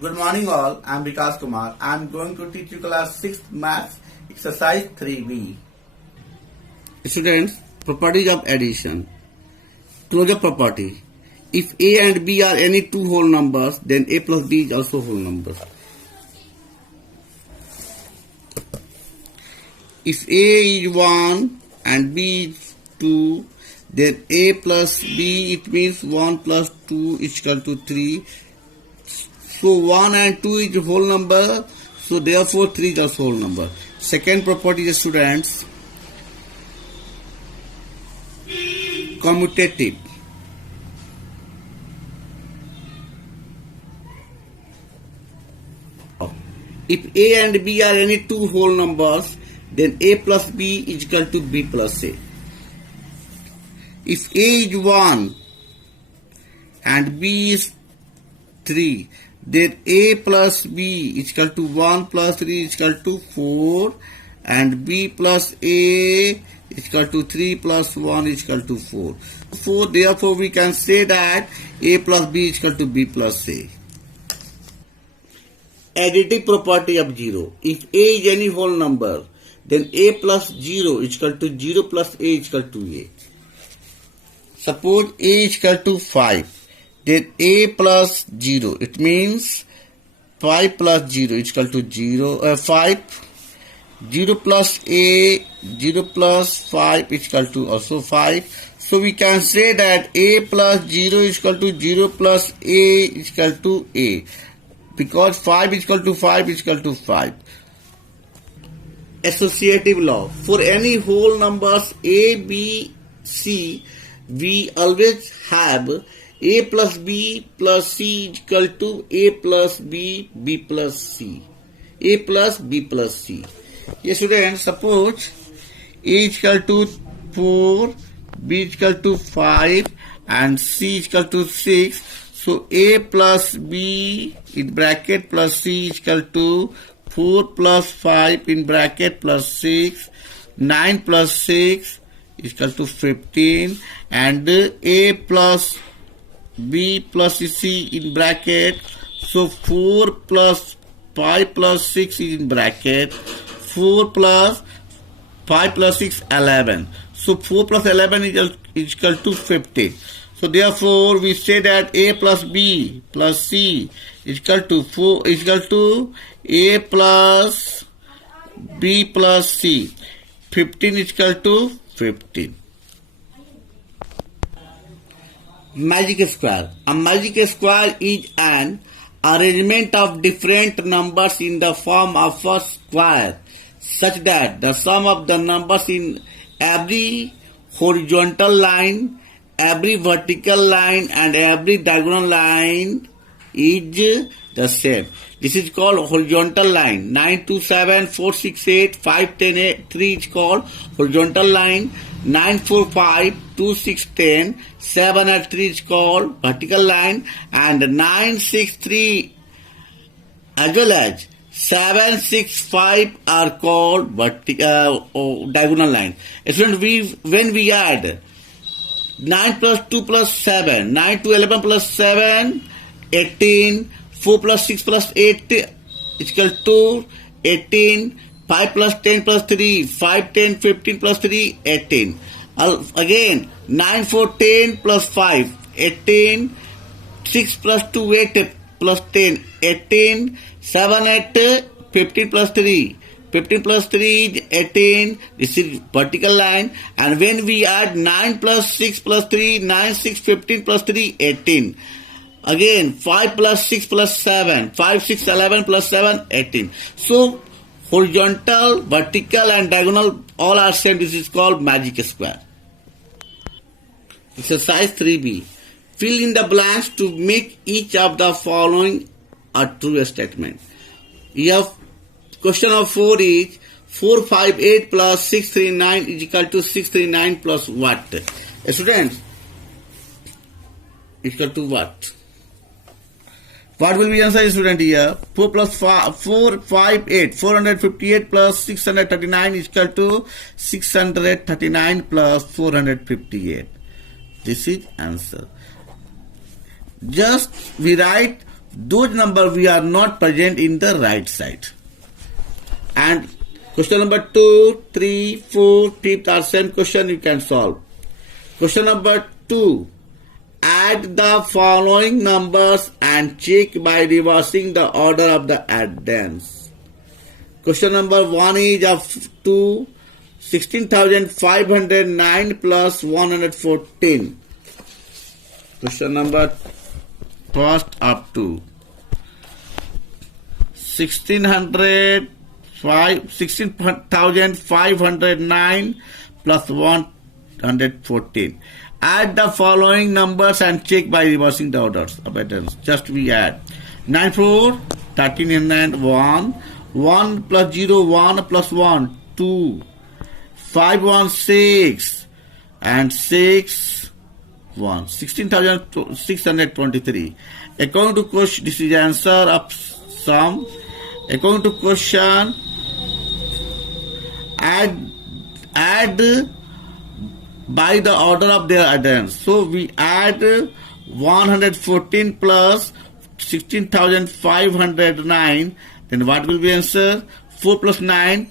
Good morning all, I am Vikas Kumar. I am going to teach you class 6th maths exercise 3B. Students, properties of addition. Closure property. If A and B are any two whole numbers, then A plus B is also whole number. If A is 1 and B is 2, then A plus B, it means 1 plus 2 is equal to 3. So 1 and 2 is a whole number, so therefore 3 is also whole number. Second property is, students, commutative. If A and B are any two whole numbers, then A plus B is equal to B plus A. If A is 1 and B is 3, then A plus B is equal to 1 plus 3 is equal to 4, and B plus A is equal to 3 plus 1 is equal to 4. Therefore, we can say that A plus B is equal to B plus A. Additive property of 0. If A is any whole number, then A plus 0 is equal to 0 plus A is equal to A. Suppose A is equal to 5. Then A plus 0, it means 5 plus 0 is equal to 5. 0 plus A, 0 plus 5 is equal to also 5. So we can say that A plus 0 is equal to 0 plus A is equal to A. Because 5 is equal to 5 is equal to 5. Associative law. For any whole numbers A, B, C, we always have A plus B plus C is equal to A plus B, B plus C. A plus B plus C. Yes, students, suppose A is equal to 4, B is equal to 5, and C is equal to 6. So A plus B in bracket plus C is equal to 4 plus 5 in bracket plus 6. 9 plus 6 is equal to 15. And A plus B plus C in bracket. So 4 plus 5 plus 6 is in bracket. 4 plus 5 plus 6, 11. So 4 plus 11 is equal to 15. So therefore we say that A plus B plus C is equal to 4 is equal to A plus B plus C. 15 is equal to 15. Magic square. A magic square is an arrangement of different numbers in the form of a square, such that the sum of the numbers in every horizontal line, every vertical line, and every diagonal line is the same. This is called horizontal line. 9, 2, 7, 4, 6, 8, 5, 10, 8, 3 is called horizontal line. 9, 4, 5, 2, 6, 10, 7 and 3 is called vertical line. And 9, 6, 3 as well as 7, 6, 5 are called diagonal line. When we add 9 plus 2 plus 7, 9 to 11 plus 7, 18, 4 plus 6 plus 8 is equal to 18, 5 plus 10 plus 3, 5, 10, 15 plus 3, 18. Again, 9, 4, 10 plus 5, 18, 6 plus 2, 8 plus 10, 18, 7, 8, 15 plus 3. 15 plus 3 is 18. This is vertical line. And when we add 9 plus 6 plus 3, 9, 6, 15 plus 3, 18. Again, 5 plus 6 plus 7, 5, 6, 11 plus 7, 18. So, horizontal, vertical and diagonal all are same. This is called magic square. Exercise 3B. Fill in the blanks to make each of the following a true statement. Here, question of 4 is 458 plus 639 is equal to 639 plus what? Students, equal to what? What will be answer, student, here? 4 plus 458. 458 plus 639 is equal to 639 plus 458. This is answer. Just we write those numbers we are not present in the right side. And question number 2, 3, 4, 5th are same question you can solve. Question number 2. Add the following numbers and check by reversing the order of the addends. Question number 1 is of 2, 16,509 plus 114. Question number first up to 16,509 plus 114. Add the following numbers and check by reversing the orders of addends. Just we add 9, 4, 13 and 1, 1 plus 0, 1 plus 1, 2, 5, 1, 6, and 6, 1, 16,623. According to question, this is the answer of sum. According to question, add by the order of their addends. So we add 114 plus 16,509. Then what will be answer? 4 plus 9,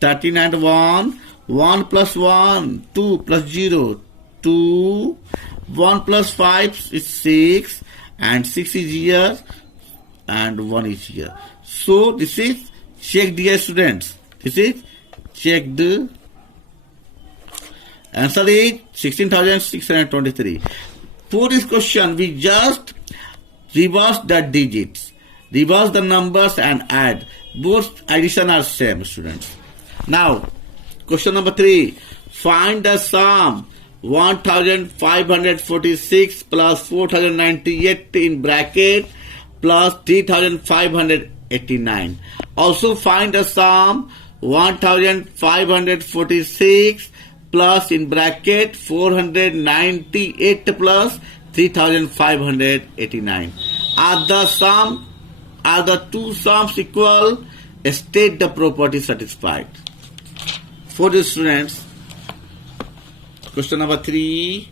13 and 1. 1 plus 1, 2 plus 0, 2. 1 plus 5 is 6. And 6 is here. And 1 is here. So this is checked, dear students. This is checked. Answer is 16,623. For this question, we just reverse the digits, reverse the numbers and add. Both addition are same, students. Now, question number 3. Find the sum 1,546 plus 4,098 in bracket plus 3,589. Also find the sum 1,546 plus in bracket 498 plus 3,589. Are the two sums equal? State the property satisfied. For the students, question number 3.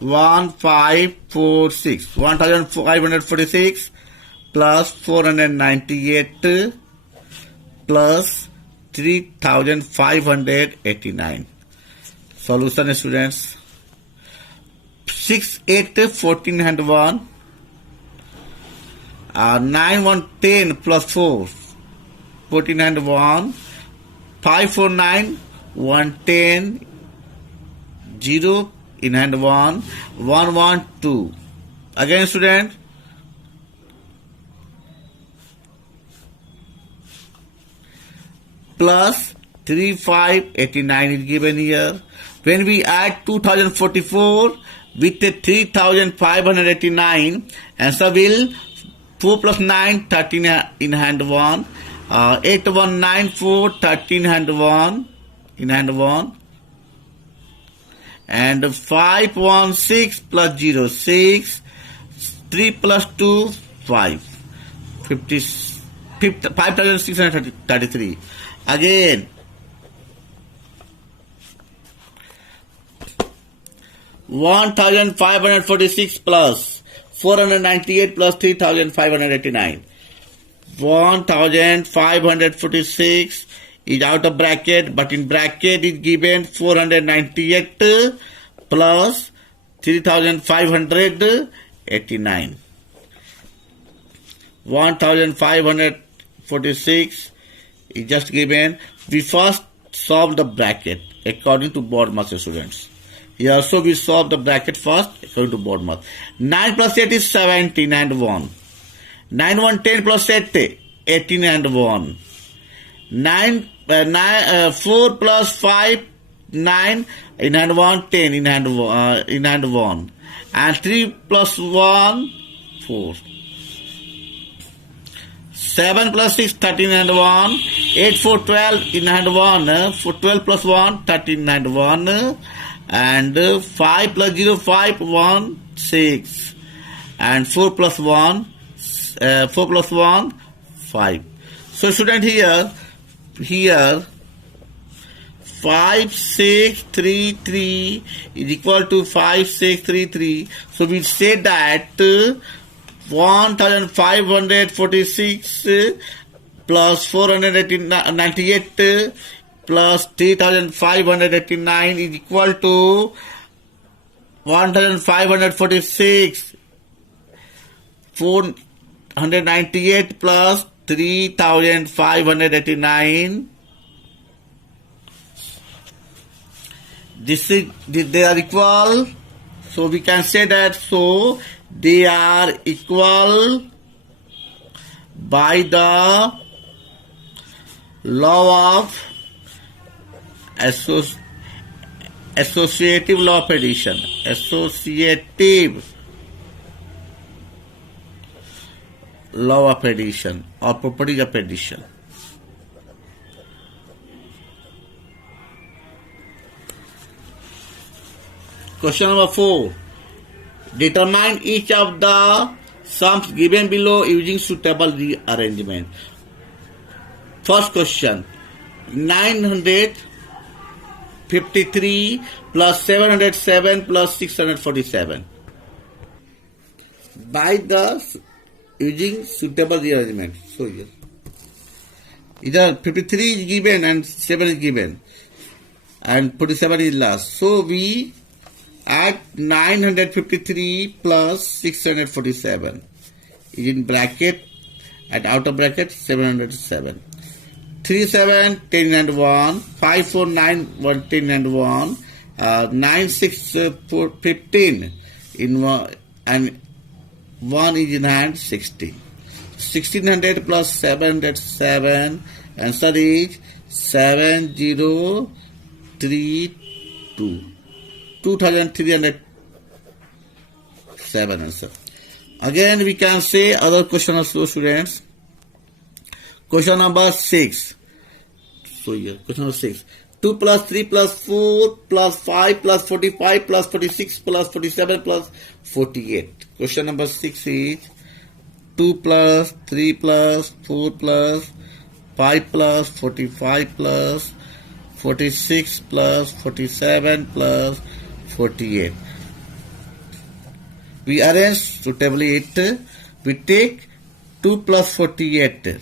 One five four six 1,546 plus 498 plus 3,589. Solution, students. 6, 8, 14 and 1. 9, 1, 10 plus 4, 14 and 1. 5, 4, 9, 1, 10, 0 in hand 1, 1, 1, 2. Again, student. Plus 3,589 is given here. When we add 2,044 with 3,589, answer will 4 plus 9, 13 in hand 1. 8, 1, 9, 4, 13 hand 1 in hand 1. And 5, 1, 6 plus 0, 6. 3 plus 2, 5. 5,633. Again, 1,546 plus 498 plus 3,589. 1,546 is out of bracket, but in bracket is given 498 plus 3,589. 1,546 is just given. We first solve the bracket according to board math, students. Here also we solve the bracket first according to board math. 9 plus 8 is 17 and 1. 9, 1, 10 plus 8, 18 and 1. 4 plus 5, 9 in hand 1, 10 in hand 1. And 3 plus 1, 4. 7 plus 6, 13 and 1. 8, 4, 12 in hand 1. 12 plus 1, 13 in hand 1. And 5 plus 0, 5, 1, 6. And 4 plus 1, 5. So student here 5633 is equal to 5633. So we say that 1546 plus 498 plus 3589 is equal to 1546. 498 plus 3589. They are equal. So we can say that they are equal by the law of associative law of addition. Associative law of addition or properties of addition. Question number 4. Determine each of the sums given below using suitable rearrangement. First question. 953 plus 707 plus 647. By the using suitable rearrangement. So here. Either 53 is given and 7 is given. And 47 is last. So we add 953 plus 647 is in bracket and outer bracket 707. 3, 7, 10 and 1, 5, 4, 9, 1, 10 and 1, 9, 6, 4, 15 in 1 and 1 is in hand 16. 1600 plus 707, answer is 7032. 2307 answer. Again we can say other question also, students. Question number 6. So here, question number 6. 2 plus 3 plus 4 plus 5 plus 45 plus 46 plus 47 plus 48. Question number 6 is 2 plus 3 plus 4 plus 5 plus 45 plus 46 plus 47 plus 48. We arrange suitably it. We take 2 plus 48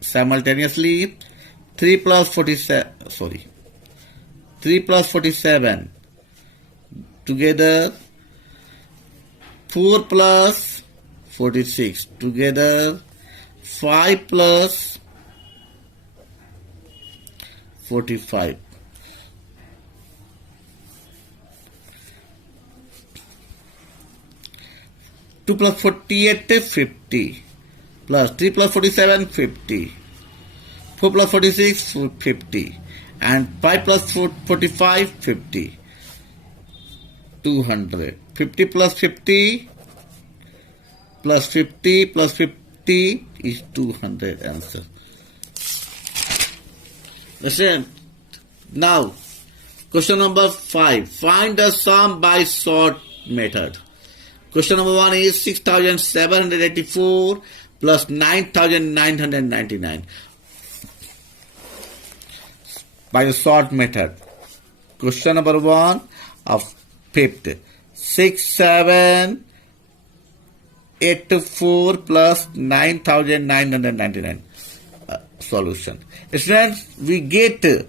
simultaneously. 3 plus 47 together. 4 plus 46 together. 5 plus 45. 2 plus 48 50 plus 3 plus 47 50. 4 plus 46 50 and 5 plus 45 50. 200. 50 plus 50 plus 50 plus 50 is 200 answer. Listen. Now question number 5. Find the sum by sort method. Question number 1 is 6784 plus 9999 by the sort method. Question number 1 of 5th. 6784 plus 9999 solution. Students, we get the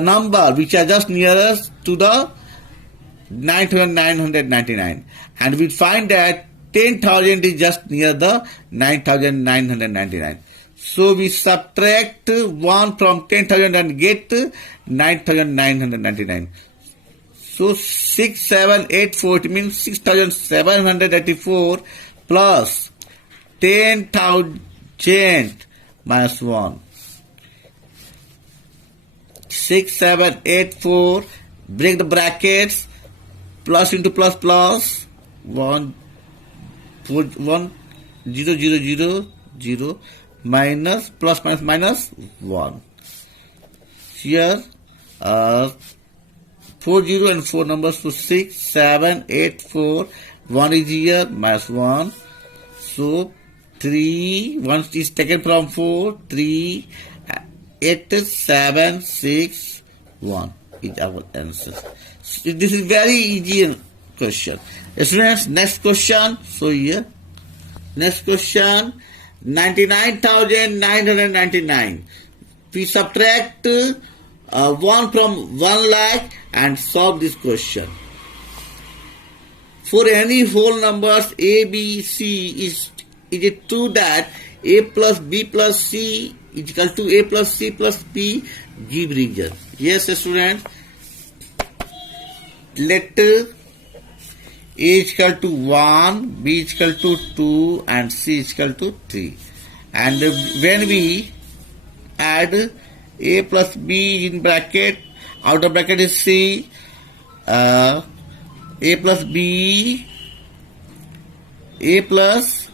number which are just nearest to the 9999 and we find that 10,000 is just near the 9,999. So we subtract 1 from 10,000 and get 9,999. So 6784, it means 6,784 plus 10,000 minus 1. 6784, break the brackets, plus into plus plus, 1 0 0 0 0 minus plus minus minus 1. Here 4 0 and 4 numbers, so 6 7 8 4, 1 is here minus 1. So 3, 1 is taken from 4, 3 8761 is our answer. This is very easy question. Students, next question. So here, next question, 99,999. We subtract 1 from 1 lakh and solve this question. For any whole numbers A, B, C, is it true that A plus B plus C is equal to A plus C plus B? Give reason. Yes, students. Let A is equal to 1, B is equal to 2 and C is equal to 3. And when we add A plus B in bracket, outer bracket is C, A plus B, A plus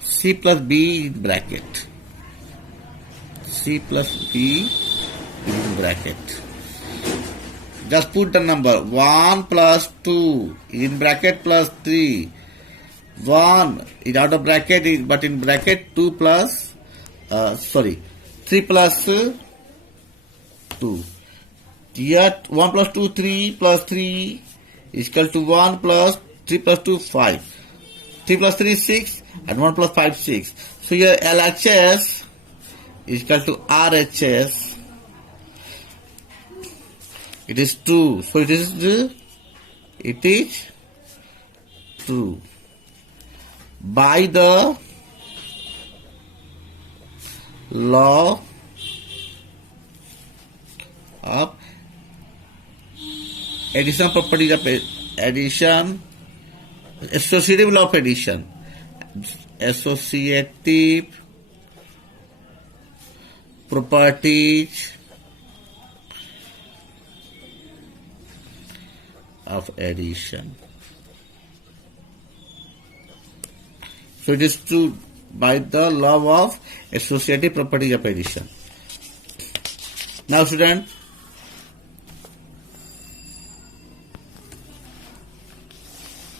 C plus B in bracket. C plus B in bracket. Just put the number 1 plus 2 in bracket plus 3. 1 is out of bracket, but in bracket 2 plus 3 plus 2. Here 1 plus 2 3 plus 3 is equal to 1 plus 3 plus 2 5. 3 plus 3 6 and 1 plus 5 6. So here LHS is equal to RHS. It is true. So it is true. By the law of addition properties of addition, associative law of addition, associative properties of addition. So it is true by the law of associative properties of addition. Now student,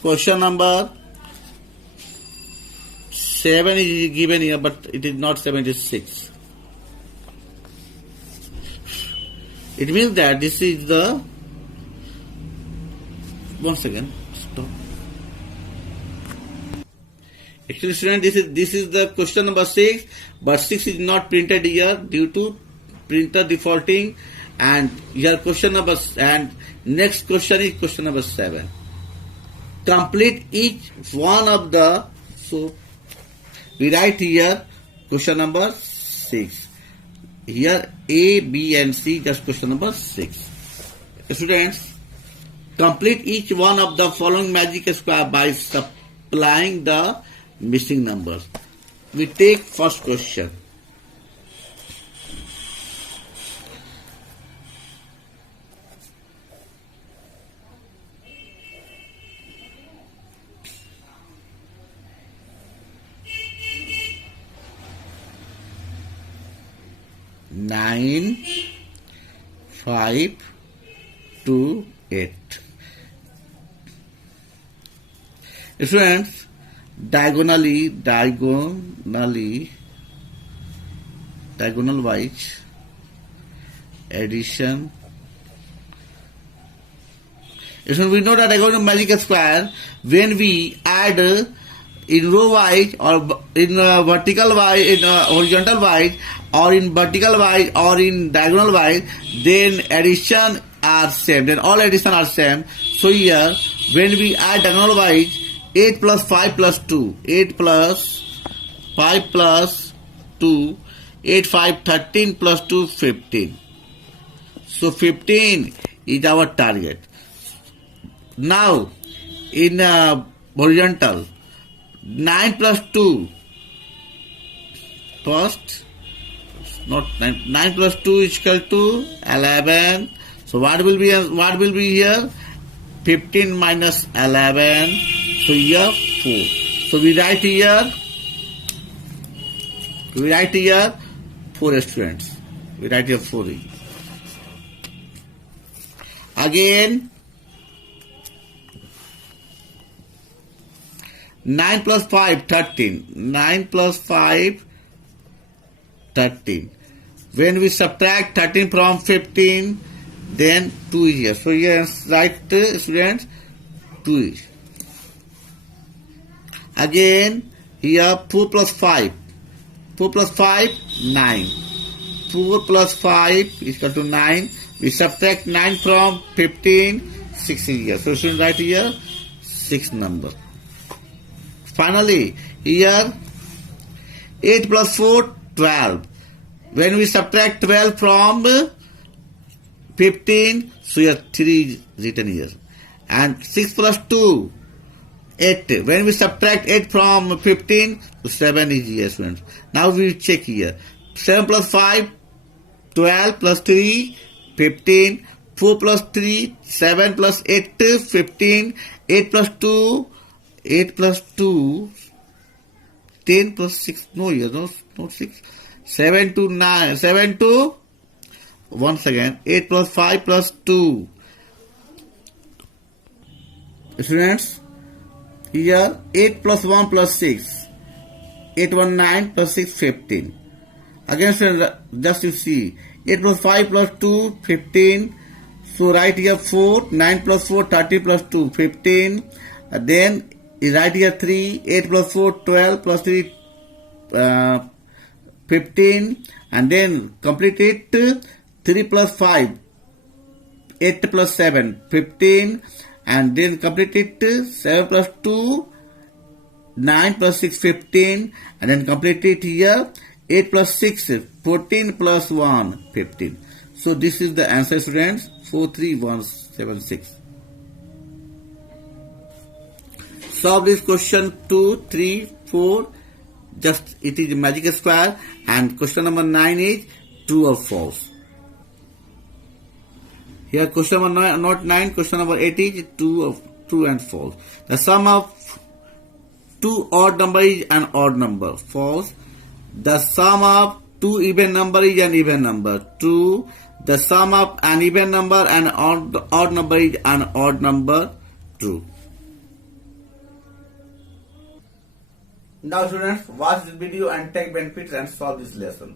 question number 7 is given here, but it is not 7, it is 6. It means that this is the, once again, stop. Actually student, this is the question number 6, but 6 is not printed here due to printer defaulting, and here question number, and next question is question number 7. Complete each one of the, so we write here question number 6. Here A, B and C, just question number 6. Students, complete each one of the following magic square by supplying the missing numbers. We take first question. Nine, 5, 2, 8. Students, diagonal wise addition. So we know that diagonal magic square, when we add in row wise or in vertical wise, in horizontal wise, or in vertical wise or in diagonal wise, then addition are same. Then all addition are same. So here, when we add diagonal wise, 8 plus 5 plus 2, 8 plus 5 plus 2, 8, 5, 13 plus 2, 15. So 15 is our target. Now, in horizontal, 9 plus 2, first, not 9 plus 2 is equal to 11. So what will be here? 15 minus 11. So here 4. So we write here 4 students. We write here 4. Again 9 plus 5, 13. 9 plus 5, 13. When we subtract 13 from 15, then 2 is here. So here write students 2 is. Again here 4 plus 5. 4 plus 5, 9. 4 plus 5 is equal to 9. We subtract 9 from 15, 6 is here. So students write here 6 number. Finally, here 8 plus 4, 12. When we subtract 12 from 15, so here 3 is written here. And 6 plus 2, 8. When we subtract 8 from 15, so 7 is here, students. Now we check here. 7 plus 5, 12 plus 3, 15. 4 plus 3, 7 plus 8, 15. 8 plus 2, 8 plus 2, 10 plus 6, no here, no 6. 7 to 9, 7 to, once again, 8 plus 5 plus 2. Students, here 8 plus 1 plus 6. 8 1 9 plus 6 15. Again, students, just you see, 8 plus 5 plus 2 15. So write here 4, 9 plus 4 30 plus 2 15. Then you write here 3, 8 plus 4 12 plus 3 15. And then complete it 3 plus 5 8 plus 7 15. And then complete it 7 plus 2 9 plus 6 15. And then complete it here 8 plus 6 14 plus 1 15. So this is the answer, students. 43176. Solve this question 2, 3, 4. Just it is magic square. And question number 9 is true or false. Here question number 9, not 9. Question number 8 is true and false. The sum of two odd number is an odd number. False. The sum of two even number is an even number. True. The sum of an even number and odd number is an odd number. True. Now students, watch this video and take benefits and solve this lesson.